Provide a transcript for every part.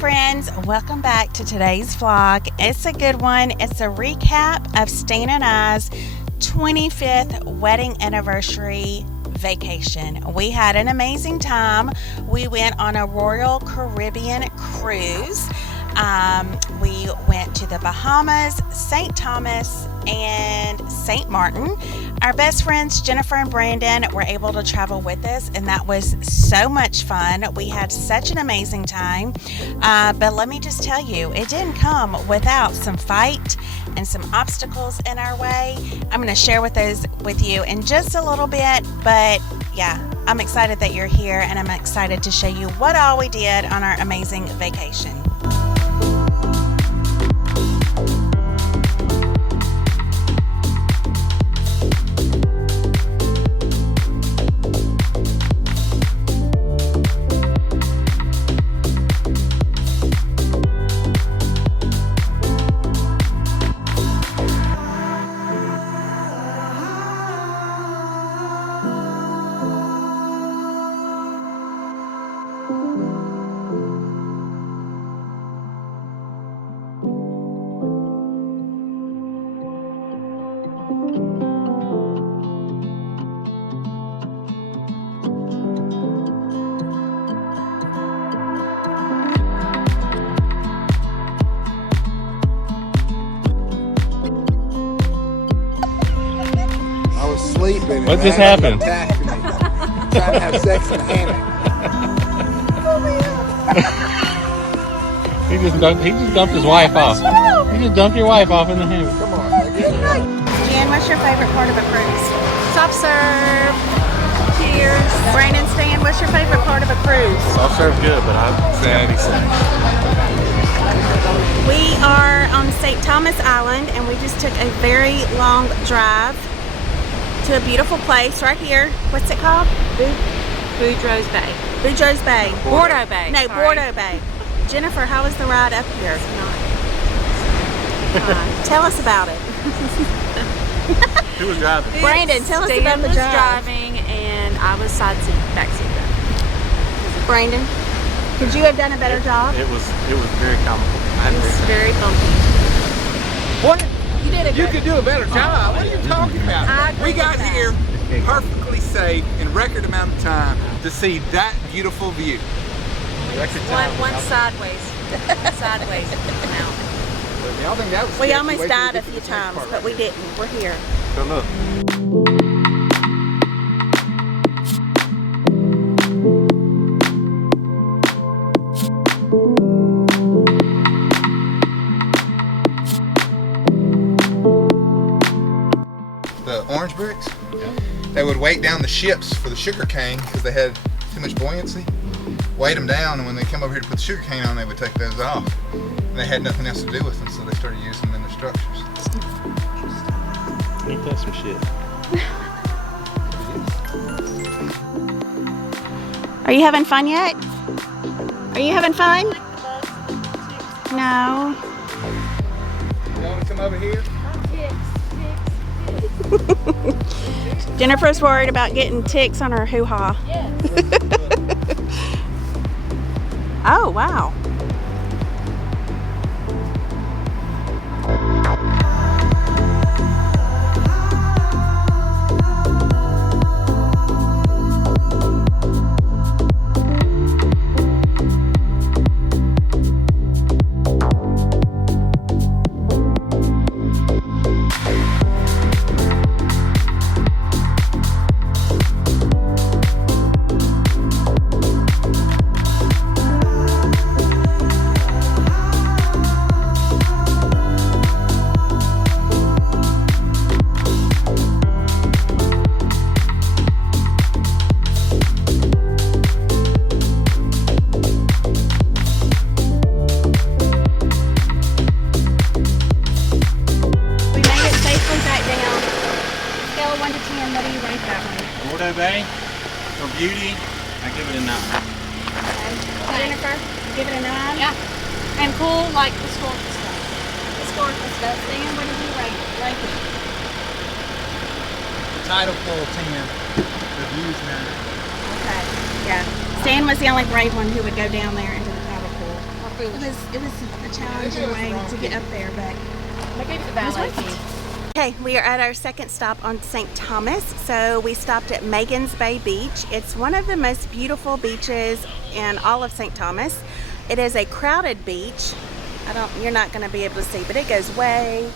friends, welcome back to today's vlog. It's a good one. It's a recap of Stan and I's 25th wedding anniversary vacation. We had an amazing time. We went on a Royal Caribbean cruise. We went to the Bahamas, St. Thomas, and St. Martin. Our best friends Jennifer and Brandon were able to travel with us, and that was so much fun. We had such an amazing time, but let me just tell you, it didn't come without some fight and some obstacles in our way. I'm going to share those with you in just a little bit, but yeah, I'm excited that you're here, and I'm excited to show you what all we did on our amazing vacation. Sleeping. What just happened? Trying to have sex in the hammock. He just dumped his wife off. He just dumped your wife off in the hammock. Come on, Jen, what's your favorite part of a cruise? Soft serve. Cheers. Brandon, Stan, what's your favorite part of a cruise? Soft serve good, but I'm sad. We are on St. Thomas Island, and we just took a very long drive to a beautiful place right here. What's it called? Boudreaux's Bay. Boudreaux's Bay. Bordeaux Bay. No, sorry. Bordeaux Bay. Jennifer, how was the ride up here? Tell us about it. Who was driving? Brandon, tell us Stan about the was drive. driving, and I was side seat, back seat. Brandon, could you have done a better job? It was very comical. It was very bumpy. What? You did a You good could do a better job. What are you talking I about? agree We got with that. here perfectly safe in record amount of time to see that beautiful view. One sideways. Sideways now. Y'all think that was We sketchy? almost Wait till died we a get to few the next times, part but right we here. didn't. We're here. So look. The orange bricks, they would weight down the ships for the sugar cane because they had too much buoyancy. Weight them down, and when they come over here to put the sugar cane on, they would take those off. And they had nothing else to do with them, so they started using them in their structures. Ain't that some shit? Are you having fun yet? Are you having fun? No. Y'all want to come over here? Jennifer's worried about getting ticks on her hoo-ha. Oh, wow. Bordeaux Bay, for beauty, I give it a 9. Jennifer, give it a 9? Yeah. And cool like historical stuff. Historical stuff. Stan, what did you rate it? Tidal pull 10. The view's 9. Okay, yeah. Stan was the only brave one who would go down there into the tidal pool. It was a challenging way to get up there, but I gave it the valet key. okay, we are at our second stop on St. Thomas. So we stopped at Megan's Bay Beach. It's one of the most beautiful beaches in all of St. Thomas. It is a crowded beach. You're not going to be able to see, but it goes way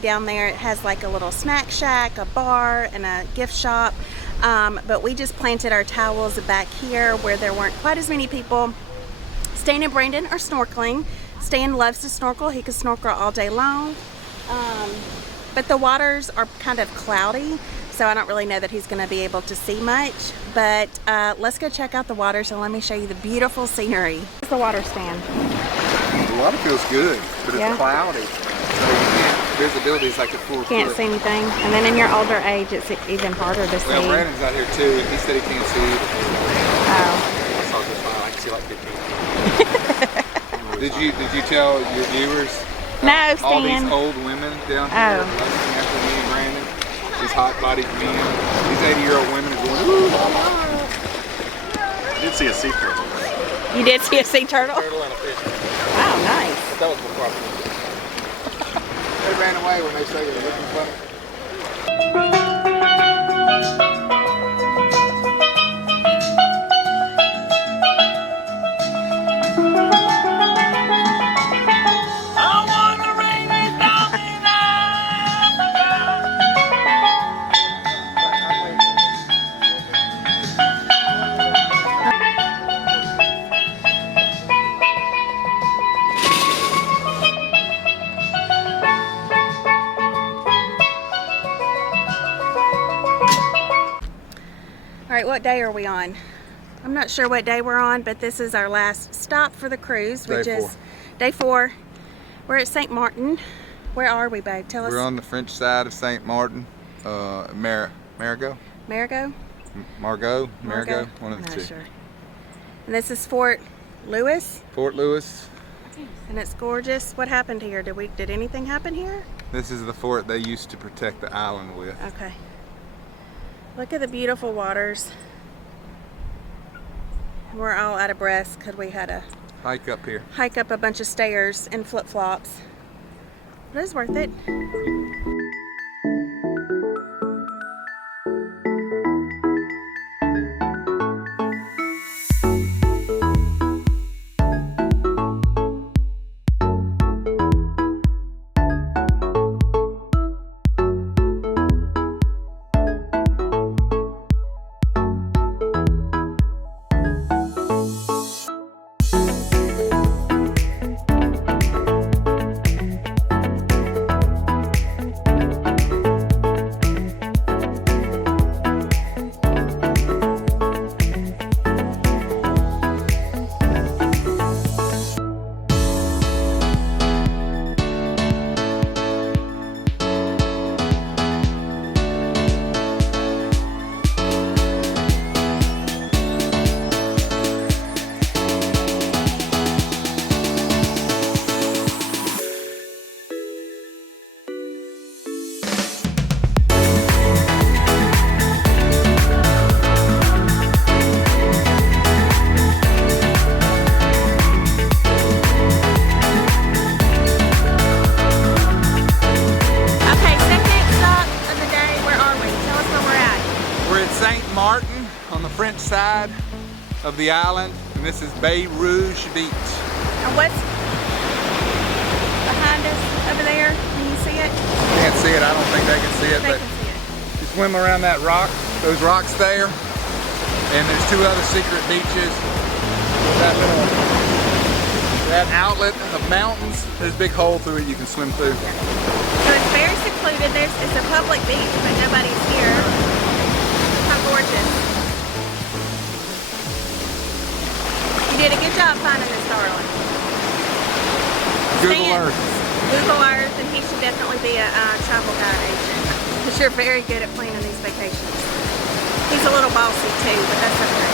down there. It has like a little snack shack, a bar, and a gift shop. But we just planted our towels back here where there weren't quite as many people. Stan and Brandon are snorkeling. Stan loves to snorkel. He can snorkel all day long. But the waters are kind of cloudy, so I don't really know that he's going to be able to see much. But let's go check out the waters and let me show you the beautiful scenery. Where's the water stand? The water feels good, but Yeah. it's cloudy. So visibility is like a full Can't foot. see anything. And then in your older age, it's even harder to see. Well, Brandon's out here too, and he said he can't see it. Oh. I saw this file. I can see like 15. Did you tell your viewers? No, All Stan. these old women down here Oh. lusting after me and Brandon. These hot-bodied men. These 80-year-old women are going, ooh, I did see a sea turtle. You did see a sea turtle? turtle and a fish. Oh, nice. But that was before I They ran away when they said they were looking funny. All right, what day are we on? I'm not sure what day we're on, but this is our last stop for the cruise, which Day 4. is day 4. We're at St. Martin. Where are we, babe? Tell us. We're on the French side of St. Martin, Marigot, Marigot? Marigot, one of the Not two. sure. And this is Fort Lewis, Fort Lewis. and it's gorgeous. What happened here? Did anything happen here? This is the fort they used to protect the island with. Okay. Look at the beautiful waters. We're all out of breath because we had to Hike up here. hike up a bunch of stairs in flip-flops. But it was worth it. Martin on the French side of the island, and this is Bay Rouge Beach. And what's behind us over there? Can you see it? Can't see it, I don't think they can see it, They but can see it. you swim around that rock, those rocks there, and there's two other secret beaches. That outlet of mountains, there's a big hole through it you can swim through. So it's very secluded. It's a public beach, but nobody's here. How gorgeous. You did a good job finding this, darling. Google Stan, Earth. Google Earth, and he should definitely be a travel guide agent. Because you're very good at planning these vacations. He's a little bossy too, but that's okay.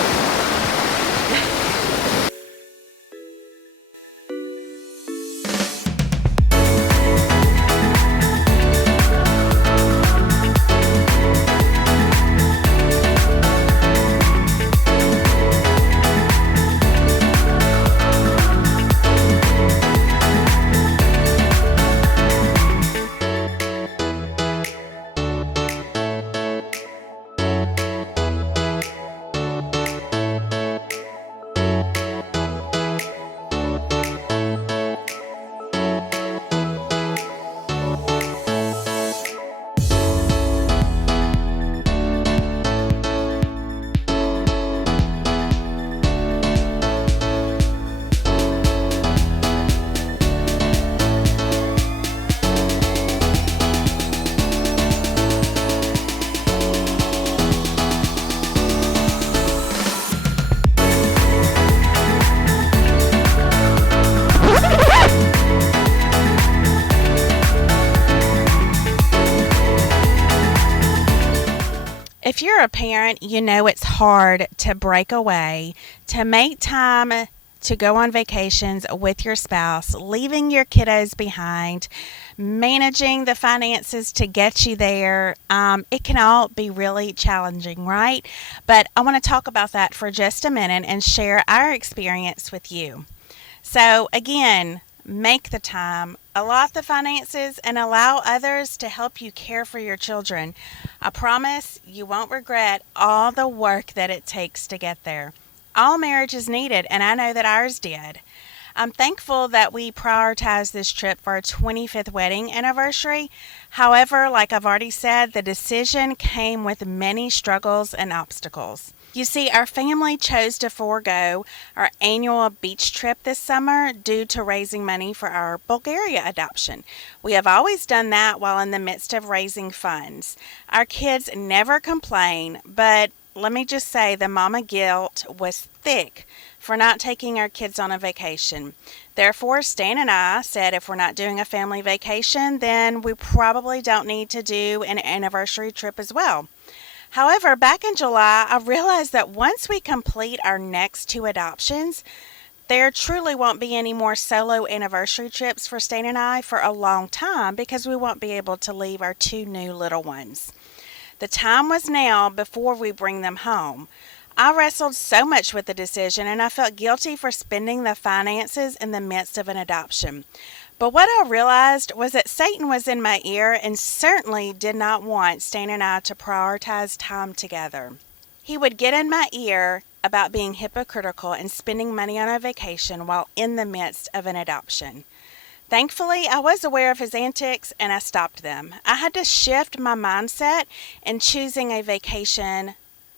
If you're a parent, you know it's hard to break away, to make time to go on vacations with your spouse, leaving your kiddos behind, managing the finances to get you there. It can all be really challenging, right? But I want to talk about that for just a minute and share our experience with you. So, again, make the time, allot the finances, and allow others to help you care for your children. I promise you won't regret all the work that it takes to get there. All marriage is needed, and I know that ours did. I'm thankful that we prioritized this trip for our 25th wedding anniversary. However, like I've already said, the decision came with many struggles and obstacles. You see, our family chose to forego our annual beach trip this summer due to raising money for our Bulgaria adoption. We have always done that while in the midst of raising funds. Our kids never complain, but let me just say the mama guilt was thick for not taking our kids on a vacation. Therefore, Stan and I said if we're not doing a family vacation, then we probably don't need to do an anniversary trip as well. However, back in July, I realized that once we complete our next 2 adoptions, there truly won't be any more solo anniversary trips for Stan and I for a long time because we won't be able to leave our 2 new little ones. The time was now before we bring them home. I wrestled so much with the decision and I felt guilty for spending the finances in the midst of an adoption. But what I realized was that Satan was in my ear and certainly did not want Stan and I to prioritize time together. He would get in my ear about being hypocritical and spending money on a vacation while in the midst of an adoption. Thankfully, I was aware of his antics and I stopped them. I had to shift my mindset in choosing a vacation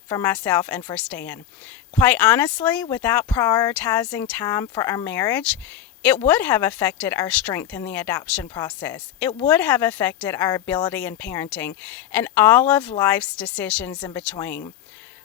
for myself and for Stan. Quite honestly, without prioritizing time for our marriage, it would have affected our strength in the adoption process. It would have affected our ability in parenting and all of life's decisions in between.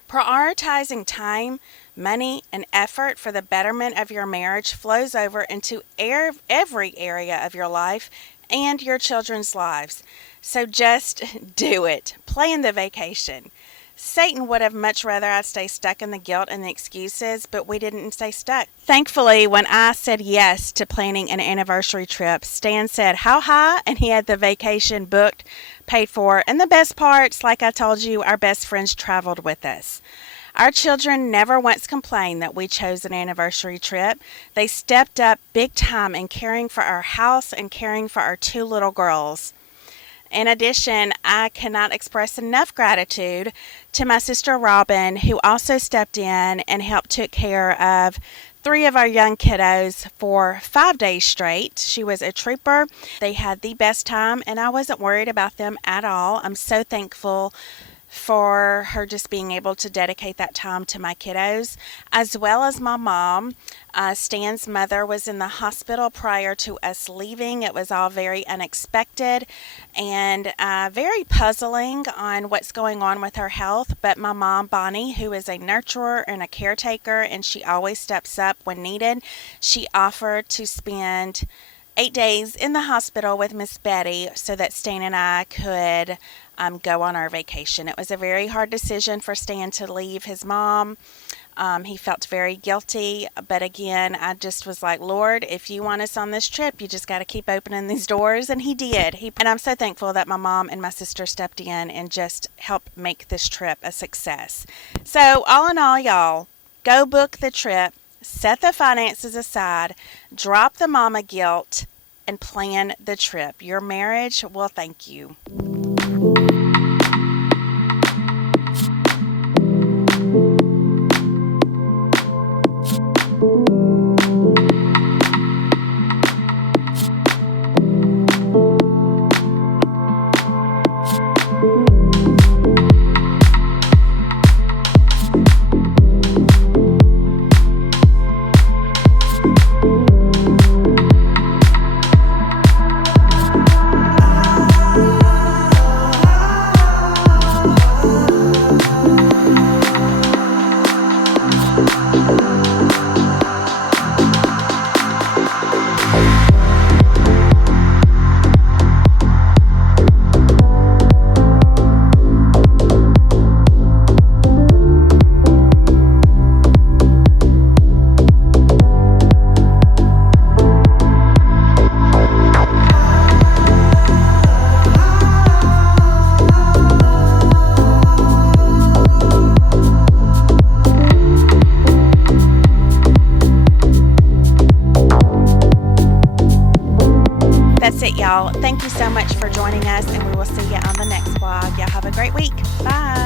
Prioritizing time, money, and effort for the betterment of your marriage flows over into every area of your life and your children's lives. So just do it. Plan the vacation. Satan would have much rather I stay stuck in the guilt and the excuses, but we didn't stay stuck. Thankfully, when I said yes to planning an anniversary trip, Stan said how high, and he had the vacation booked, paid for, and the best parts, like I told you, our best friends traveled with us. Our children never once complained that we chose an anniversary trip. They stepped up big time in caring for our house and caring for our 2 little girls. In addition, I cannot express enough gratitude to my sister Robin, who also stepped in and helped take care of 3 of our young kiddos for 5 days straight. She was a trooper. They had the best time, and I wasn't worried about them at all. I'm so thankful for her just being able to dedicate that time to my kiddos, as well as my mom. Stan's mother was in the hospital prior to us leaving. It was all very unexpected and very puzzling on what's going on with her health. But my mom, Bonnie, who is a nurturer and a caretaker, and she always steps up when needed, she offered to spend 8 days in the hospital with Miss Betty so that Stan and I could go on our vacation. It was a very hard decision for Stan to leave his mom. He felt very guilty, but again, I just was like, Lord, if you want us on this trip, you just got to keep opening these doors, and he did. And I'm so thankful that my mom and my sister stepped in and just helped make this trip a success. So all in all, y'all, go book the trip, set the finances aside, drop the mama guilt, and plan the trip. Your marriage will thank you. Thank you so much for joining us, and we will see you on the next vlog. Y'all have a great week. Bye.